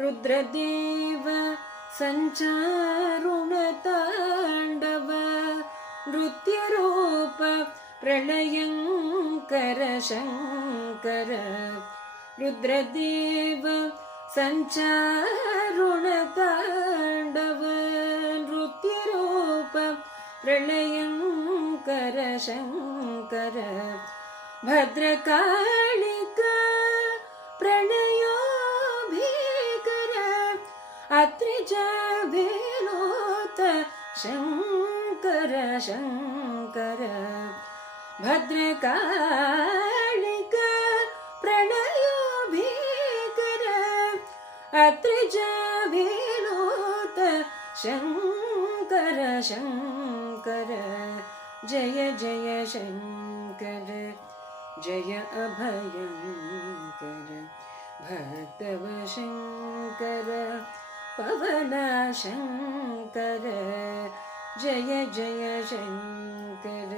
Rudradev सञ्चारुणताण्डव नृत्यरूप प्रलयङ्कर Shankar Rudradev सञ्चारुणताण्डव नृत्यरूप प्रलयङ्कर Shankar Bhadrakalika प्रणयो भीकर अत्रिजाभिलोत Shankar Shankar Bhadrakalika प्रणयो भीकर अत्रिजाभिलोत Shankar Shankar Jai Jai Shankar Jai Abhayankar भक्तव Shankar Pavan Shankar Jai Jai Shankar